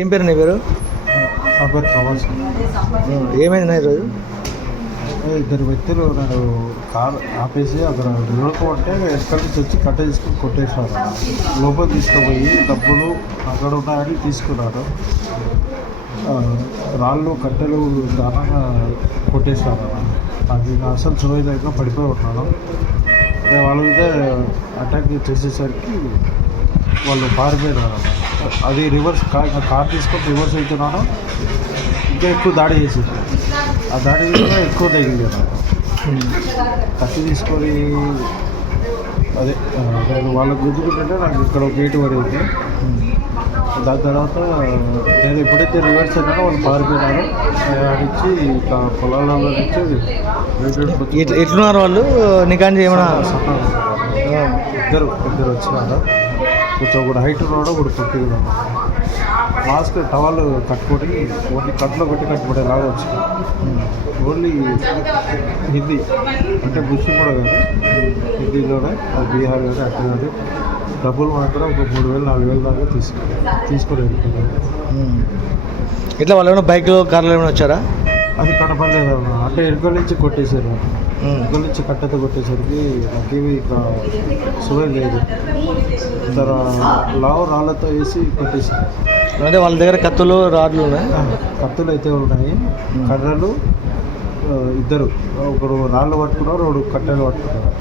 ఏం పేరు నీ పేరు? నా పేరు ప్రవాస్. ఏమైంది నా ఈరోజు? ఇద్దరు వ్యక్తులు నన్ను కారు ఆపేసి అక్కడ నిలబడితే ఎక్కడి నుంచి వచ్చి కట్ట తీసుకుని కొట్టేసినారు. లోపల తీసుకుపోయి డబ్బులు అక్కడ ఉన్నాయని తీసుకున్నారు. రాళ్ళు కట్టెలు దారుణంగా కొట్టేసినారు. అది అసలు చూడలేక పడిపోయి ఉన్నాను. వాళ్ళ మీద అటాక్ చేసేసరికి వాళ్ళు పారిపోయినారు. అది రివర్స్ కార్ తీసుకొని రివర్స్ అవుతున్నాను. ఇంకా ఎక్కువ దాడి చేసింది. ఆ దాడి కూడా ఎక్కువ తగిలింది. కత్తి తీసుకొని అదే నేను వాళ్ళకి గుర్తుకుంటుంటే నాకు ఇక్కడ ఒక గేటు పడింది. దాని తర్వాత నేను ఎప్పుడైతే రివర్స్ అయినానో వాళ్ళు పారిపోయినారు. ఆడిచ్చి ఇట్లా పొలాలలో నుంచి ఎట్లున్నారు వాళ్ళు? నికాంజీ ఏమన్నా ఇద్దరు వచ్చినారు. కొంచెం ఒకటి హైట్ ఉన్నాడు, ఒకటి పొట్టి ఉన్నాడు. మాస్క్ టవాల్ కట్టుకొని ఓన్లీ కట్లో పెట్టి కట్టుబడేలాగా వచ్చింది. ఓన్లీ హిందీ అంటే ముస్లిం కూడా కాదు, హిందీలోనే బీహార్ కానీ అక్కడ కానీ డబ్బులు మాత్రం ఒక 3,000-4,000 దాకా తీసుకొని వెళ్ళిపోయారు. ఇట్లా వాళ్ళు ఏమైనా బైక్లో కార్లో ఏమైనా వచ్చారా? అది కనపడలేదు. అంటే ఎరుకల నుంచి కొట్టేశారు. ఎరుకల నుంచి కట్టెతో కొట్టేసరికి నాకేమి ఇక సువే లేదు. ఇతర రాళ్ళతో వేసి కొట్టేశారు. అంటే వాళ్ళ దగ్గర కత్తులు రాడ్లు ఉన్నాయి? కత్తులు అయితే ఉన్నాయి. కర్రలు ఇద్దరు, ఒకడు రాళ్ళు పట్టుకున్నారు, ఒకడు కట్టెలు పట్టుకున్నారు.